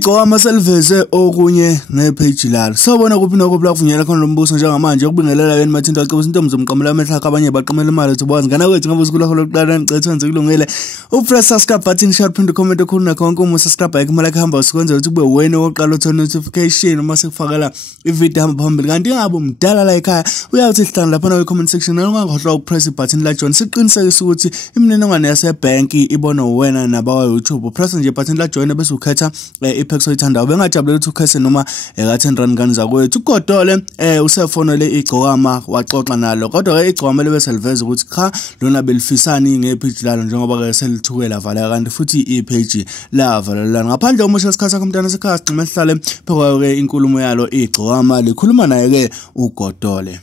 iGcokama Seliveze okunye ngepage lalo. Sobona kuphi nokuphi la kuvunyelwa khona lombuso njengamanje ukubingelela yena mathinta acebisa intombi zomqamela amehla abanye baqamela imali zobwazi ngana kwethu ngabe usikula lokuqala ngicethe nje kulungile. Upress subscribe button share phinde comment okhuluna konke uma subscribe ayikho hamba usikwenza ukuthi kube wena oqala uthola notification uma sekufakela ivideo hamba phambili. Kanti ngabe umdala la ekhaya uyathi sihlala lapha na comment section ungakhohlwa ukupress button la join siqinisekise ukuthi imininingwane yasebank ibona wena nabawa YouTube. Press nje button la join bese ukhetha Ep568 bengajabulela ukuthi ukhese noma ka10 ngani zakwethu ugodole usefonele iGcokama waxoxa nalo kodwa ke iGcokama lebe Seliveze ukuthi cha lona belifisani ngepage lalo njengoba ke selithukela vala kanti futhi ipage la vala ngaphandle umusha isikhathi sakho umntana sekhaya sigcina sihlale phekwayo ke inkulumo yalo iGcokama likhuluma naye ke ugodole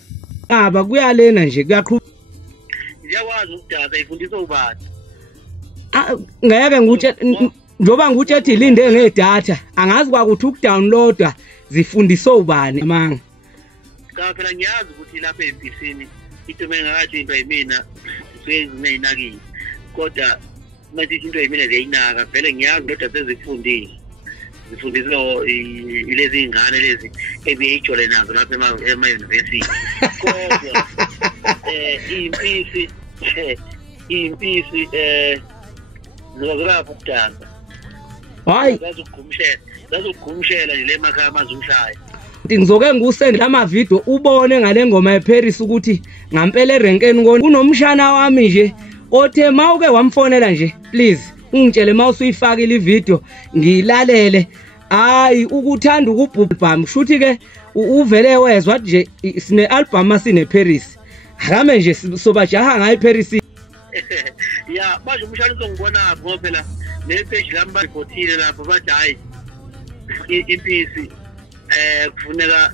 aba kuyalena nje kuyaqhubeka ngiyawazi ukudada ifundisa ubani ngeke nguthe njoba nguthe ilinde ngedatha angazi kwakuthi ukudownloada zifundiswa ubani amanga cha phela ngiyazi ukuthi lapha eMPCini into mengakathi into yimina sezingayinakile kodwa manje into yimina leyinaka phela ngiyazi kodwa sezifundile zifundiswa ilezi ingane lezi ebeyijole nazo lapha ema-university kodwa impisi ngizokulapha ukudanga hayi lazugumshela nje le makhaya manje umshaya ngizoke ngusende ama video ubone ngale ngoma eParis ukuthi ngampela erenkeni kunomshana wami nje othe mawuke wamfonela nje please ungitshele mawusuyifakile ivideo ngilalele hayi ukuthanda ukubhubha mshuthi ke uvele wezwa nje sine album asine Paris akame nje sobajaha ngayi Paris ya manje umshana uzongibona ngoba phela le page lami baripotile lapho bathi hayi impisi kufuneka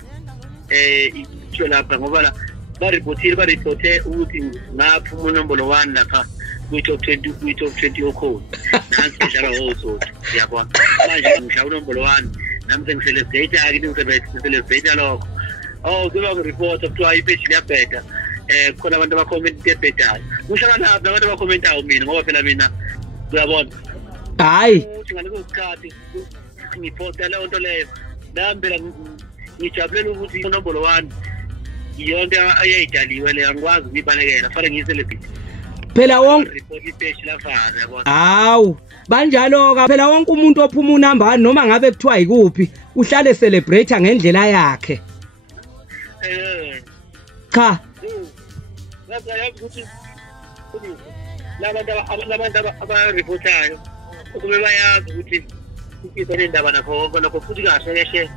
itsho lapha ngoba la baripote ukuthi ngaphuma unombolo 1 lapha kwi-top 20 okhona nansi njalo hosot yabona manje ngishaya unombolo 1 nami sengiselebate ake ngiselebate lokho kuba ngireport kuthiwa ipage liyabheda khona abantu abacomment ebhedayo ushaka lapha abantu abacommentayo mina ngoba phela mina uyabona hayi uthi ngaleso sikhathi ngiposta leyo nto leyo nami phela ngijabulela ukuthi unombolo 1 yonke ayayidaliwe le angikwazi ukuyibalekela fanele ngiyicelebrate phela wonke report ipage lafana yabona hawu banjalo ka phela wonke umuntu ophuma unumber 1 noma ngabe kuthiwa yikuphi uhlale celebrate ngendlela yakhe cha ngayazi ukuthi labantu abareportayo ukube bayazi ukuthi iphisa lendaba nakho futhi kahle keshe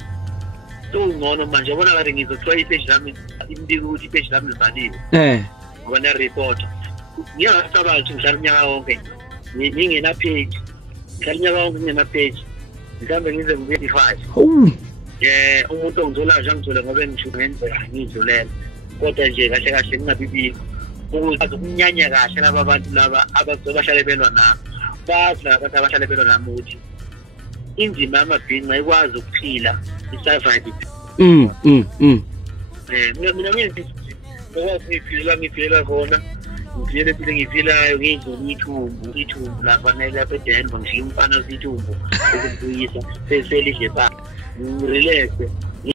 ngcono manje yabona kade ngizothiwa ipage lami imbiko ukuthi ipage lami livaliwe ngoba na report ngiyasabazi ukuthi ngihlala unyaka wonke ngingena page ngihlala unyaka wonke ngingena page mhlawumbe ngize ngi-25 umuntu ongizolayo nje angizole ngoba ngisho ngenzeka ngidlulela kodwa nje kahle kahle ngingabibiko ukuze ukunyanya kahle laba bantu laba abazobashalebelwa nami bazi labantu abashalebelwa nami ukuthi indima yamabhinqa ayikwazi ukuphila i-survive mina ngiphilela khona ngivile phile ngiphilayo ngidla ithumbu lapha lapha eDenver ngishiya umfana wesithumbu ukubuyisa selidle pha ngirelaxe